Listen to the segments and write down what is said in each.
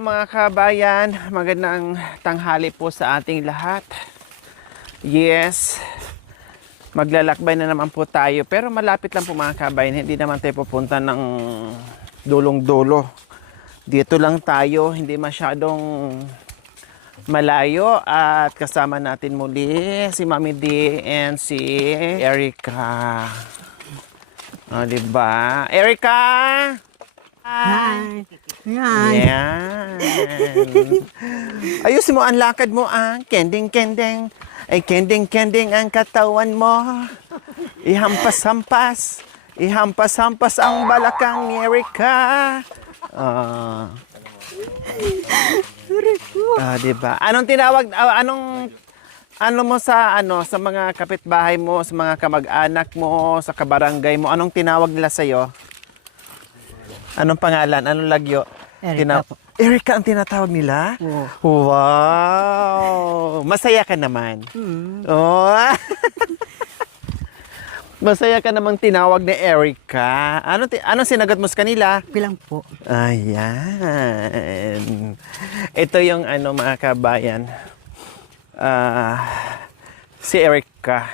mga kabayan, magandang tanghali po sa ating lahat. Yes, maglalakbay na naman po tayo pero malapit lang po mga kabayan, hindi naman tayo pupunta ng dulong-dulo. Dito lang tayo, hindi masyadong malayo at kasama natin muli si Mami D and si Erica. O, diba? Erica! Hi. Hi. Yan. Ayusin mo ang lakad mo, ah. Kending-kending. Ay, kending-kending ang katawan mo. Ihampas-hampas. Ihampas-hampas ang balakang ni Erica. Diba? Anong tinawag, ano mo sa mga kapitbahay mo, sa mga kamag-anak mo, sa kabarangay mo, anong tinawag nila sa'yo? Anong pangalan? Anong lagyo? Erica po. Erica ang tinatawag nila? Oo. Wow! Masaya ka naman. Oh. Masaya ka namang tinawag ni Erica. Anong sinagot mo sa kanila? Bilang po. Ayan. Ito yung mga kabayan. Si Erica.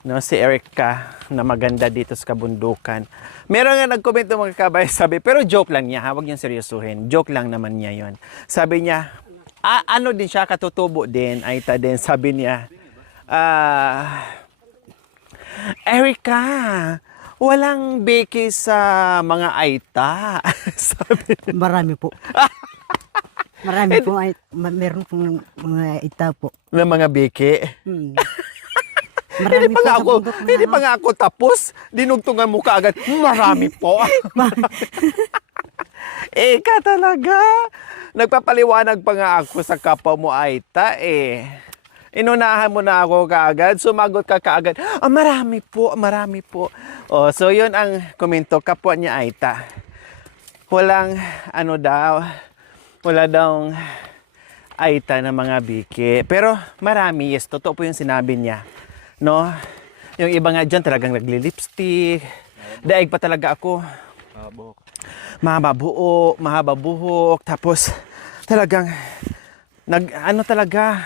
No, si Erica na maganda dito sa kabundukan. Meron nga nag-comment mga kabayan, sabi, pero joke lang niya, huwag niyong seryosuhin. Joke lang naman niya yon. Sabi niya, ano din siya, katutubo din, Aita din. Sabi niya, Erica, walang beke sa mga Aita. Sabi niya. Marami po. Marami po. Meron pong mga ita po. Na mga beke. Marami Hindi pa nga ako tapos. Dinugtungan mo kaagad. Marami po. Eka talaga. Nagpapaliwanag pa nga ako sa kapwa mo, Aita, eh. Inunahan mo na ako kaagad. Sumagot ka kaagad. Marami po, marami po. Oh, so yun ang komento. Kapwa niya, Aita. Walang, wala daw Aita na mga biki. Pero marami, yes. Totoo po yung sinabi niya. No? Yung iba nga dyan talagang nagli-lipstick. Daig pa talaga ako. Mahaba buhok. Tapos talagang talaga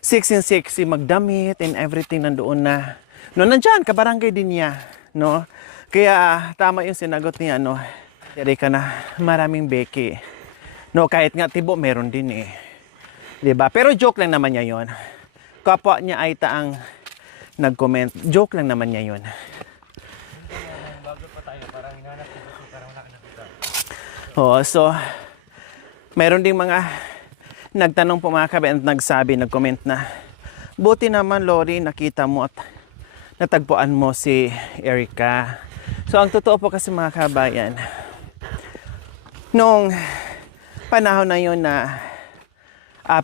sexy magdamit and everything nandoon na. No, nandyan, kabarangay din niya. No? Kaya tama yung sinagot niya, Erika na maraming beki. No, kahit nga tibo meron din eh. 'Di ba? Pero joke lang naman niya 'yon. Kapwa niya Aita ang nag-comment. Joke lang naman niya 'yon. Bago pa tayo, parang hinanap ko parang wala ka nakita. Oh, so meron ding mga nagtanong po mga kabayan at nag-comment na buti naman Lori nakita mo at natagpuan mo si Erica. So ang totoo po kasi mga kabayan, noong panahon na yun na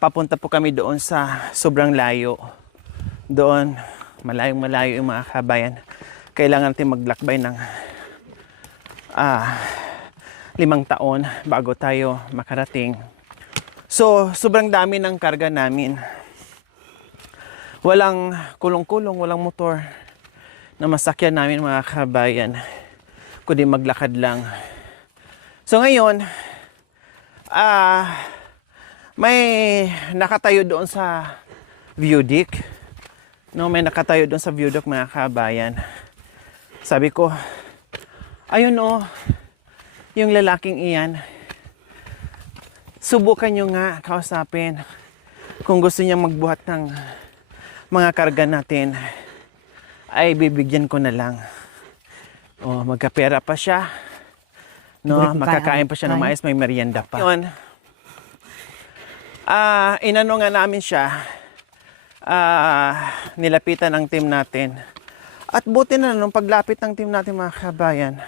papunta po kami doon sa sobrang layo. Doon, malayong-malayo yung mga kabayan. Kailangan natin maglakbay ng 5 taon bago tayo makarating. So, sobrang dami ng karga namin. Walang kulong-kulong, walang motor na masakyan namin mga kabayan. Kundi maglakad lang. So ngayon, may nakatayo doon sa view deck. No, may nakatayo doon sa view deck mga kabayan. Sabi ko, ayun yung lalaking iyan. Subukan nyo nga kausapin kung gusto niya magbuhat ng mga karga natin. Ay bibigyan ko na lang. Magkapera pa siya. No, makakain pa siya ng mais, may merienda pa. Yun. Inano nga namin siya. Nilapitan ang team natin. At buti na nung paglapit ng team natin mga kabayan,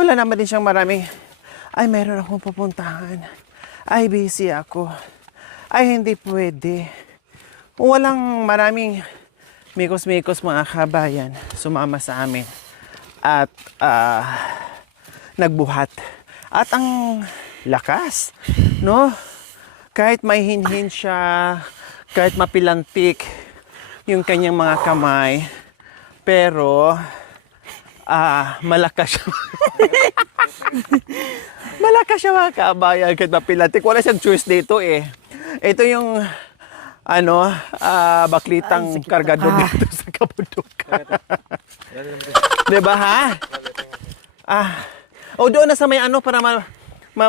wala naman din siyang marami. Ay, meron akong pupuntahan. Ay, busy ako. Ay, hindi pwede. Walang maraming mikos-mikos mga kabayan sumama sa amin. At nagbuhat. At ang lakas, no? Kahit may hinhin siya, kahit mapilantik yung kanyang mga kamay, pero malakas siya. Malakas siya mga kabayan kahit mapilantik. Wala siyang choice dito eh. Ito yung baklitang kargador dito sa kabundukan. Diba ha? Doon na sa may para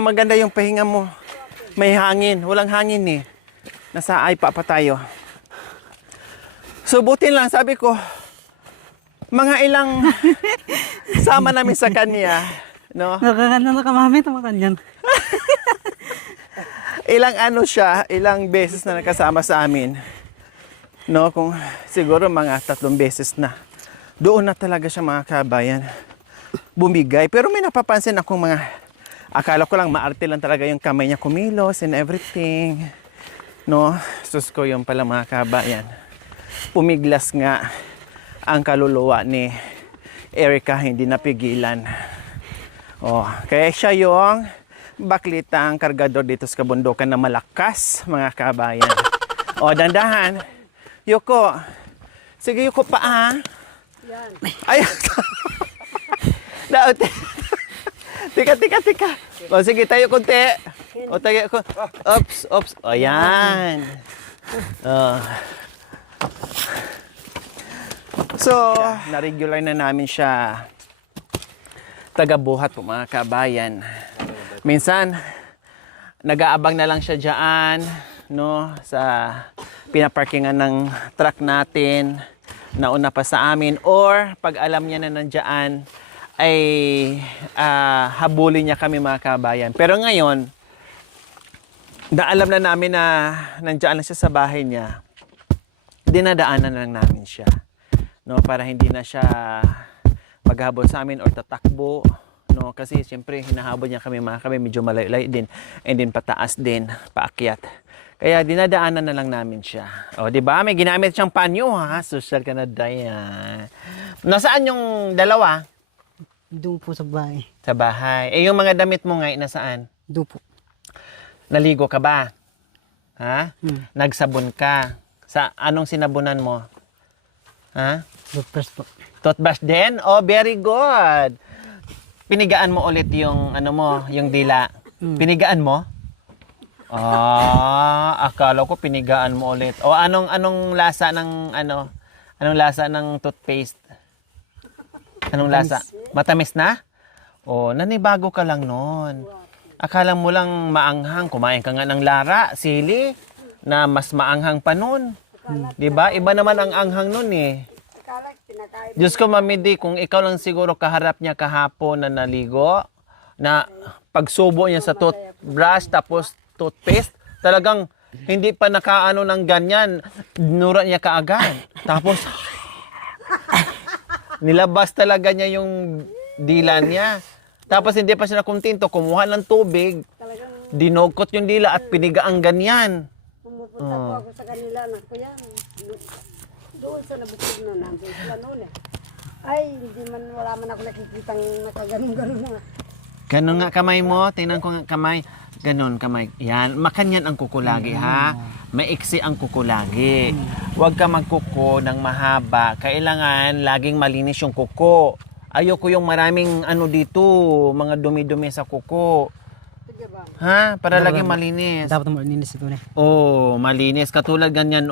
maganda yung pahinga mo. May hangin. Walang hangin eh. Nasa Aypa pa tayo. So buti lang, sabi ko, mga ilang sama namin sa kanya, no? Nakakanda na kamami, tamakan yan. Ilang beses na nakasama sa amin. No, kung siguro mga 3 beses na. Doon na talaga siya mga kabayan. Bumigay. Pero may napapansin akong akala ko lang maarte lang talaga yung kamay niya kumilos and everything. No, sus ko yung pala mga kabayan. Pumiglas nga ang kaluluwa ni Erica, hindi napigilan. Kaya siya yung baklitang kargador dito sa kabundukan na malakas, mga kabayan. Dandahan. Yuko. Sige, Yuko pa, ha? Yan. Ay. Tika. Sige, tayo konti. Tayo ko. Oops. Yan. So, na-regular na namin siya taga-buhat po mga kabayan. Minsan, nag-aabang na lang siya dyan, no, sa pinaparkingan ng truck natin, nauna pa sa amin, or pag alam niya na nandyan, ay habulin niya kami mga kabayan. Pero ngayon, alam na namin na nandyan lang siya sa bahay niya, dinadaanan lang namin siya. No, para hindi na siya maghabol sa amin or tatakbo, no, kasi siyempre hinahabol niya kami mga kami, medyo malayo din and then pataas din, paakyat. Kaya dinadaanan na lang namin siya. Di ba? May ginamit siyang panyo, ha? Social ka na, Dayan. Nasaan yung dalawa? Doon po sa bahay. Sa bahay. Yung mga damit mo nga, nasaan? Doon po. Naligo ka ba? Ha? Nagsabon ka? Sa anong sinabunan mo? Ha? Toothbrush po. Toothbrush din? Very good. Pinigaan mo ulit yung yung dila. Pinigaan mo? Akala ko pinigaan mo ulit. Anong lasa ng anong lasa ng toothpaste? Anong lasa? Matamis na? Nanibago ka lang noon. Akala mo lang maanghang, kumain ka nga ng lara, sili, na mas maanghang pa noon. 'Di ba? Iba naman ang anghang noon eh. Diyos ko, Mami D, kung ikaw lang siguro kaharap niya kahapon na naligo, na pagsubo niya sa toothbrush tapos toothpaste, talagang hindi pa nakaano ng ganyan, nura niya kaagad. Tapos, nilabas talaga niya yung dila niya. Tapos hindi pa siya nakuntinto, kumuha ng tubig, dinukot yung dila at pinigaang ganyan. Pumupunta po ako sa kanila, anak ko yan. Doon sa nabukod na namin sila noon eh. Ay, wala man ako nakikitang nakaganon-ganon na. Ganon nga kamay mo, tingnan ko nga kamay. Ganon kamay. Yan, makanyan ang kuko lagi ha. Maiksi ang kuko lagi. Huwag ka magkuko ng mahaba. Kailangan laging malinis yung kuko. Ayoko yung maraming dito, mga dumi-dumi sa kuko. Ha? Para laging malinis. Dapat malinis ito na. Malinis. Katulad ganyan,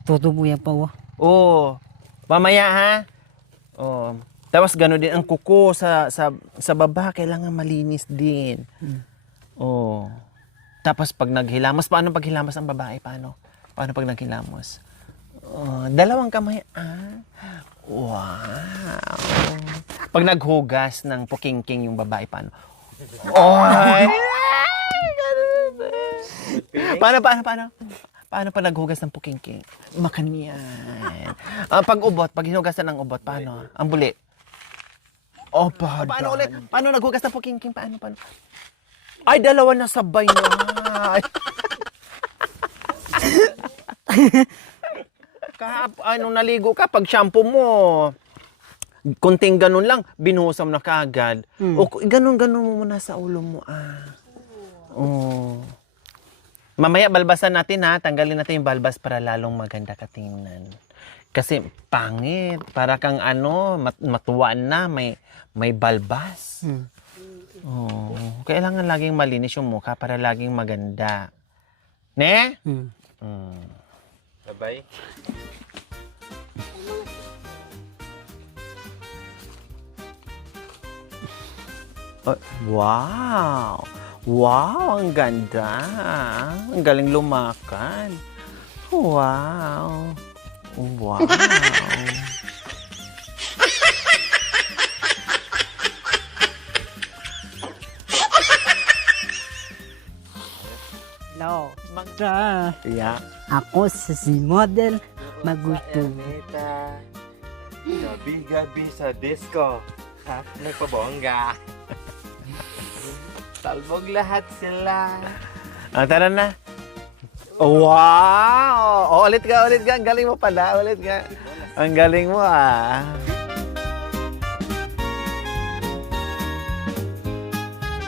Tutubo yan pa, Mamaya ha. Tapos gano'n din ang kuko sa baba, kailangan malinis din. Tapos pag naghilamos, paano pag hilamos ang babae? Paano pag naghilamos? Dalawang kamay. Wow. Pag naghugas ng pukingking yung babae, paano? Paano pa naghugas ng pukingking? Makanyan. Pag hinugasan ng ubot, paano? Ang buli. Paano ulit? Paano naghugas ng pukingking? Paano? Ay, dalawa na sabay na. Naligo ka, pag shampoo mo, kunting ganun lang, binuhusam na kagad. Ganun mo muna sa ulo mo. Mamaya balbasan natin ha, tanggalin natin yung balbas para lalong maganda katingnan. Kasi pangit. Para kang ano, matuwaan na, may balbas. Oh, kailangan laging malinis yung mukha para laging maganda. Ne? Hmm. Bye-bye. Oh, wow! Wow, ang ganda. Ang galing lumakan. Wow. Wow. Hello. Magda. Yeah. Ako si model magusto. Ermita. Gabi-gabi sa disco. Ha? Nagpabongga. Talbog lahat sila. Tara na. Wow! Oh, ulit ka. Ang galing mo pala. Ulit ka. Ang galing mo ah.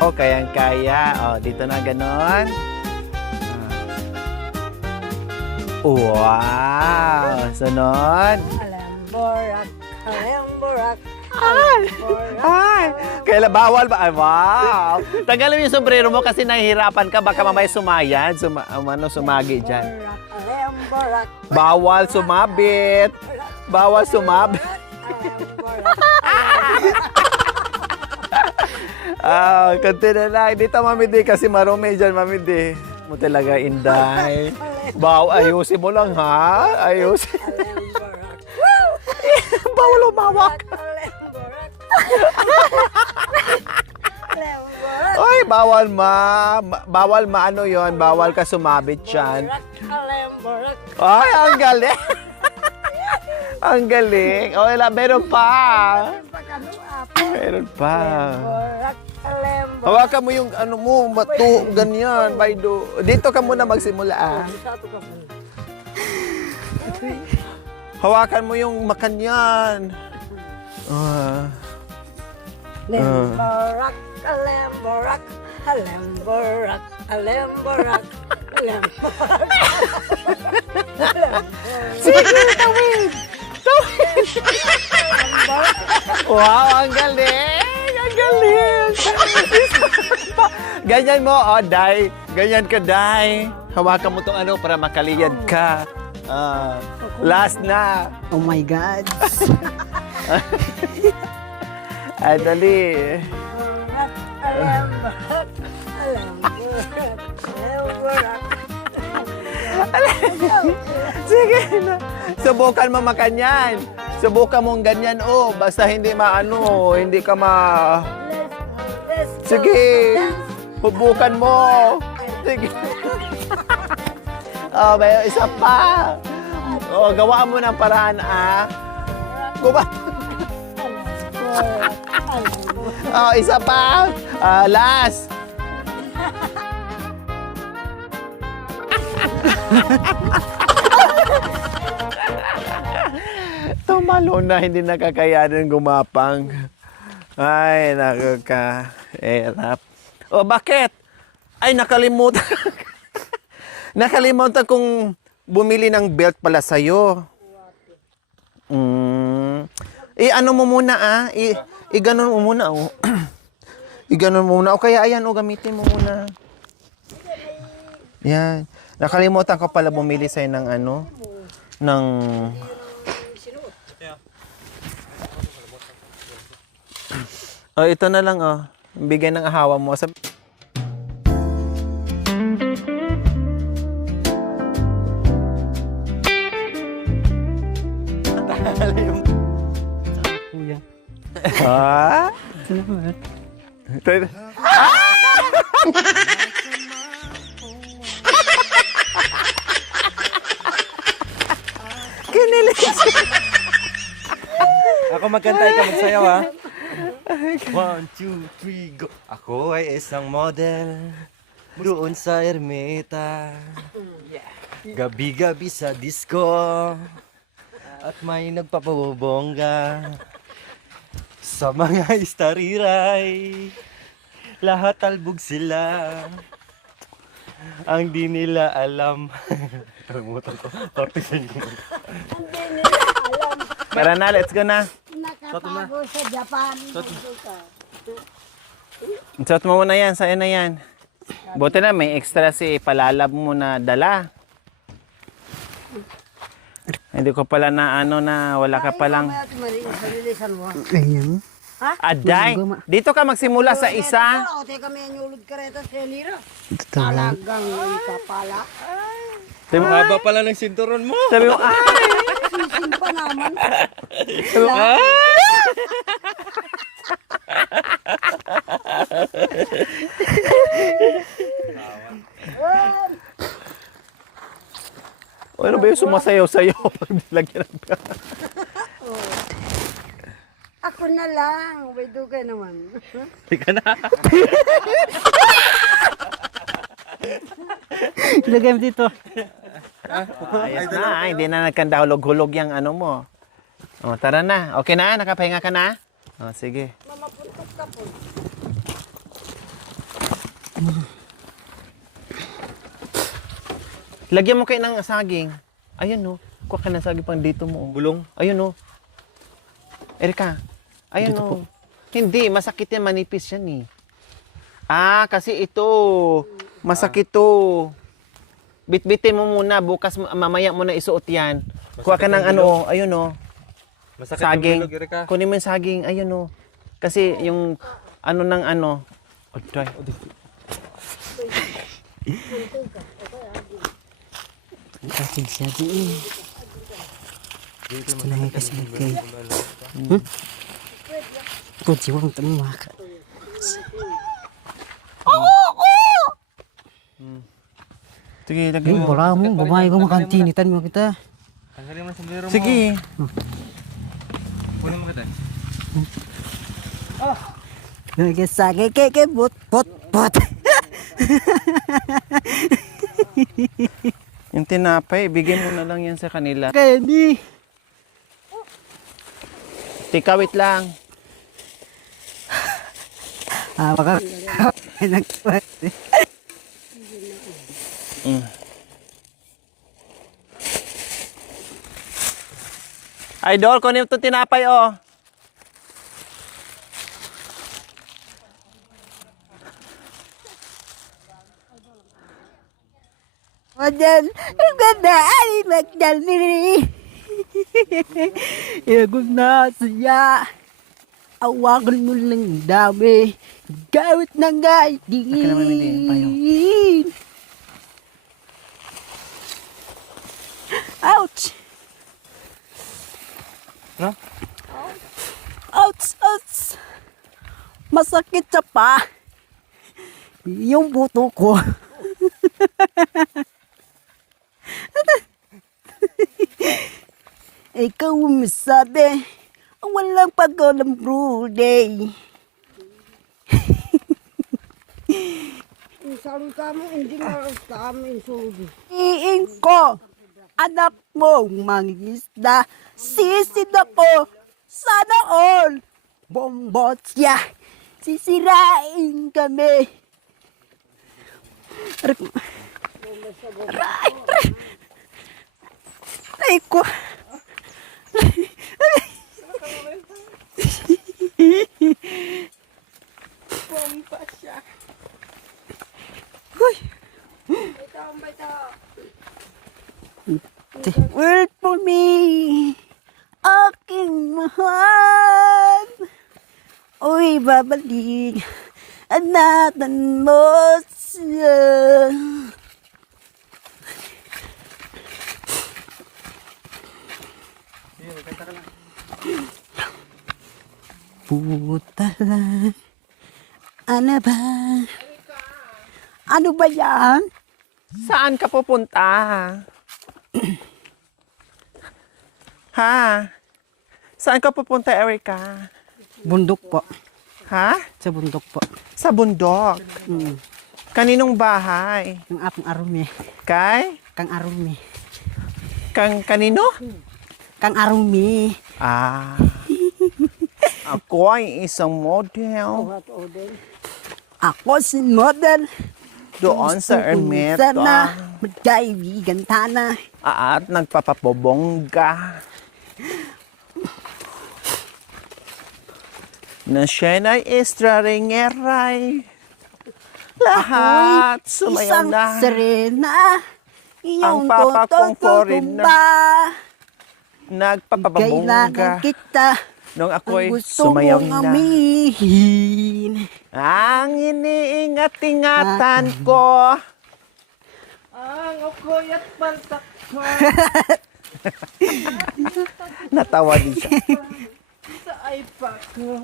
Oh, kayang-kaya. Oh, dito na ganon. Wow! Sunod. Alamborak, alamborak, Ay! Kailan bawal ba? Ay, wow! Tagalin mo yung sombrero mo kasi nahihirapan ka. Baka mamaya sumayan. Sumagi dyan. alamborak, Bawal sumabit. Bawal sumabit. Kunti na lang. Dito, Mamidi, kasi marumi dyan, Mamidi. Mo talaga, Inday. Ayusin mo lang, ha? Ayusin. alamborak, Bawal umawak. alamborak, alamborak, Ay, bawal maano yon. Bawal ka sumabit dyan. alamborak, Ay, ang galing. Ang galing. O, meron pa. Meron pa. alamborak, alamborak. Hawakan mo yung ano mo, ganyan, Baido. Dito ka muna magsimula, ah. Hawakan mo yung makanyan. Alamborak, alamborak, alamborak, alamborak, alamborak. Sige, tawid! Wow, ang galing! Ang galing! Ganyan mo, oh, Day. Ganyan ka, Day. Hawakan mo tong ano para makaliyad ka. Last na. Oh my God. Ay, dali. Alamborak, alamborak, alamborak. Sige na. Subukan mo makanyan. Subukan mong ganyan, oh. Basta hindi maano, hindi ka Sige. Subukan mo. Sige. Oh, may isa pa. Oh, gawaan mo ng paraan, ah. Guba. Oh, isa pa. Last. Tumalo na, hindi nakakayanan gumapang. Ay, nakaka-erap. O, bakit? Ay, nakalimutan. Nakalimutan kong bumili ng belt pala sa'yo. Ano mo muna, ah. I-ganon mo muna, oh. I-ganon mo muna. O kaya, ayan, oh, gamitin mo muna. Yan. Nakalimutan ko pala bumili sa'yo ng ano, ng... Oh, ito na lang, oh. Bigay ng ahawa mo. Kuya. Ah? Salamat. Kinilig. Ako magkanta, ikaw magsayaw, ha? 1, 2, 3, go! Ako ay isang model doon sa Ermita. Gabi-gabi sa disco at may nagpapabongga sa mga istariray. Lahat talbog sila. Ang di nila alam. Kalimutan ko. 40 seconds. Hindi nila Tara na, let's go na. Nakatago sa Japan. Suot mo muna yan, sa'yo na yan. Buti na, may extra si Palalab mo na dala. Hindi ko pala na wala ka palang. Ayan. Aday, dito ka magsimula sa isa. O, teka may nyulod ka rito sa lira. Totoo. Talagang kapala. Ang haba pala ng sinturon mo. Sabi mo, ay! Sisin pa naman. Sabi mo, ay! O, ano ba yung sumasayaw-sayaw pag nilagyan ng pera? Ako na lang. May dugay naman. Ilagay mo dito. Ayos na, hindi na nagkandahulog-hulog yung ano mo. O, tara na. Okay na? Nakapahinga ka na? O, sige. Mamapuntok ka po. Lagyan mo kayo ng saging. Ayun no. Kuha ka ng saging pang dito mo. Gulong. Ayun no. Erika. Ayun no. Hindi, masakit yan. Manipis yan eh. Ah, kasi ito. Masakit to. Bitbitin mo muna. Bukas, mamaya mo na isuot yan. Kuha ka ng ano. Ayun no. Masakit yung Saging. bilog, Erika. Kunin mo yung saging. Ayun no. Kasi yung ano ng ano. Oh, try. Kasig siya din. Gusto na nga kasi kay. Kung siwang tamuha ka. Sige, Ay, lagyan mo. wala mo. Babae ko makantinitan mo kita. Tanggalin mo ng sombrero mo. Sige. Kunin mo kita. Lagay sa kay bot. Yung tinapay, bigyan mo na lang yan sa kanila. Kaya ni. Tika, wait lang. Baka nagpapit. Mm. Idol, kunin mo itong tinapay, oh. Wajan, ang ganda ay magdalmiri. Iagod na siya. Awakan mo lang dami. Gawit ng gaidin. Akin naman, hindi. Payo. Ouch! No? Ouch! Masakit sa pa. Yung buto ko. Ikaw masabi, walang pag-alam Rudy. Yung salita mo, hindi maros ka amin sugi. Iing ko, anak mo, mangisda, sisid ako, sana all, bombot siya, sisirain kami. Aray ko. Pompa siya. Uy. Baita. Wait for me, aking mahal. Uy, babalik. Anatan mo siya. Puta lang. Ano ba? Ano ba yan? Saan ka pupunta? Ha? Saan ka pupunta, Erica? Bundok po. Ha? Sa bundok po. Sa bundok. Mm. Kaninong bahay? Yung apong arumi. Kay? Kang arumi. Kanino? Kang arumi. Ah. Ako ay isang model Ako si model. doon sa Ermita. Sana magkaibigan tana. At nagpapapobongga. Na siya na estraringeray. Lahat sumayaw Isang na. serena. Iyong papa kong totong foreigner. tumba. Nagpapababongga. Kailangan kita. Nung Ang ako'y gusto sumayaw mong na. amihin. Ang iniingat-ingatan ko. Ang ako'y at pantak ko. Natawa din siya. Sa iPad ko.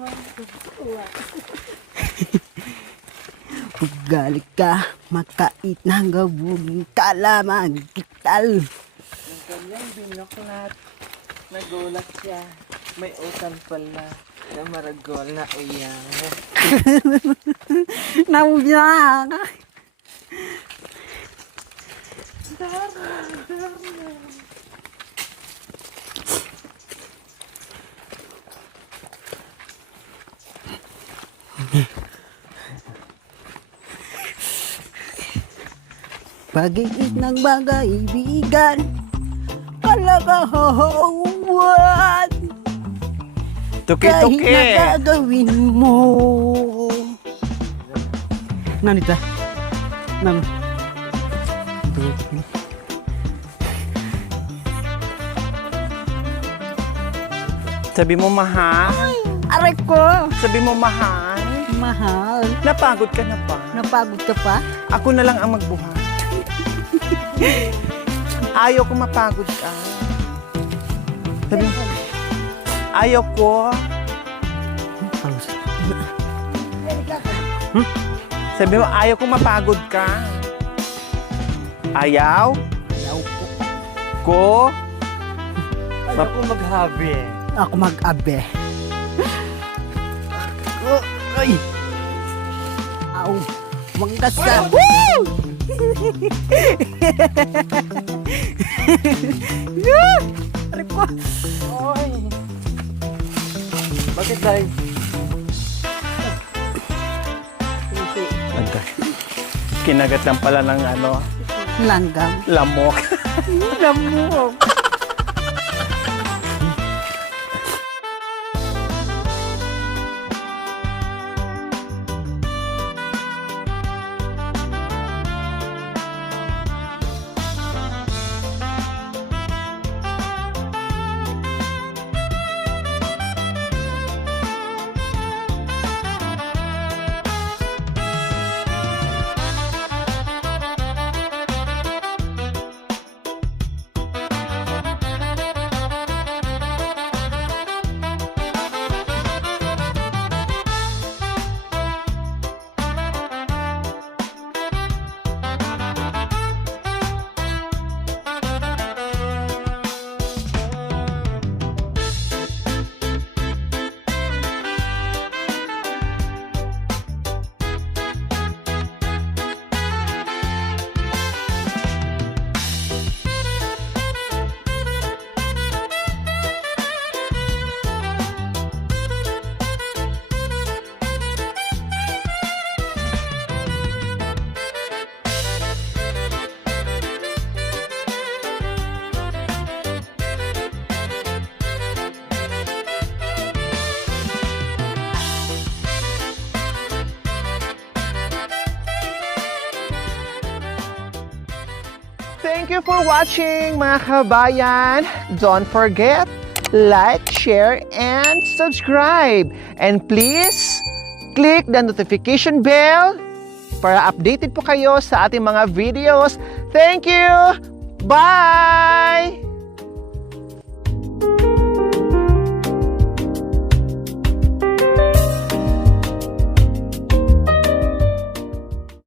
Pugali ka, makait ng gabuging kalamang kital. Ang kanyang binuklat. Nagulat siya. May utang pala. Na maragol na uyang. Nauya ka. Pag-ibig ng mga ibigan, kalagahawan, kahit Tuki-tuki. na gagawin mo. Nanita? Nang... Sabi mo mahal. Aray ko! Sabi mo mahal. Mahal. Napagod ka na ba? Napagod ka pa? Ako na lang ang magbuhat. Ayaw ko mapagod ka. Sabi mo, ayaw ko. Sabi mo, ayaw ko mapagod ka. Ayaw Ayaw ko. ko. Ano ko maghabi? Ako mag-abe. Ay! Aw! Mangkasa! Woo! Aray ko! Oy! Bakit tayo? Kinagat lang pala ng ano, Langgam. lamok. Lamok. Thank you for watching, mga kabayan. Don't forget, like, share, and subscribe. And please, click the notification bell para updated po kayo sa ating mga videos. Thank you! Bye!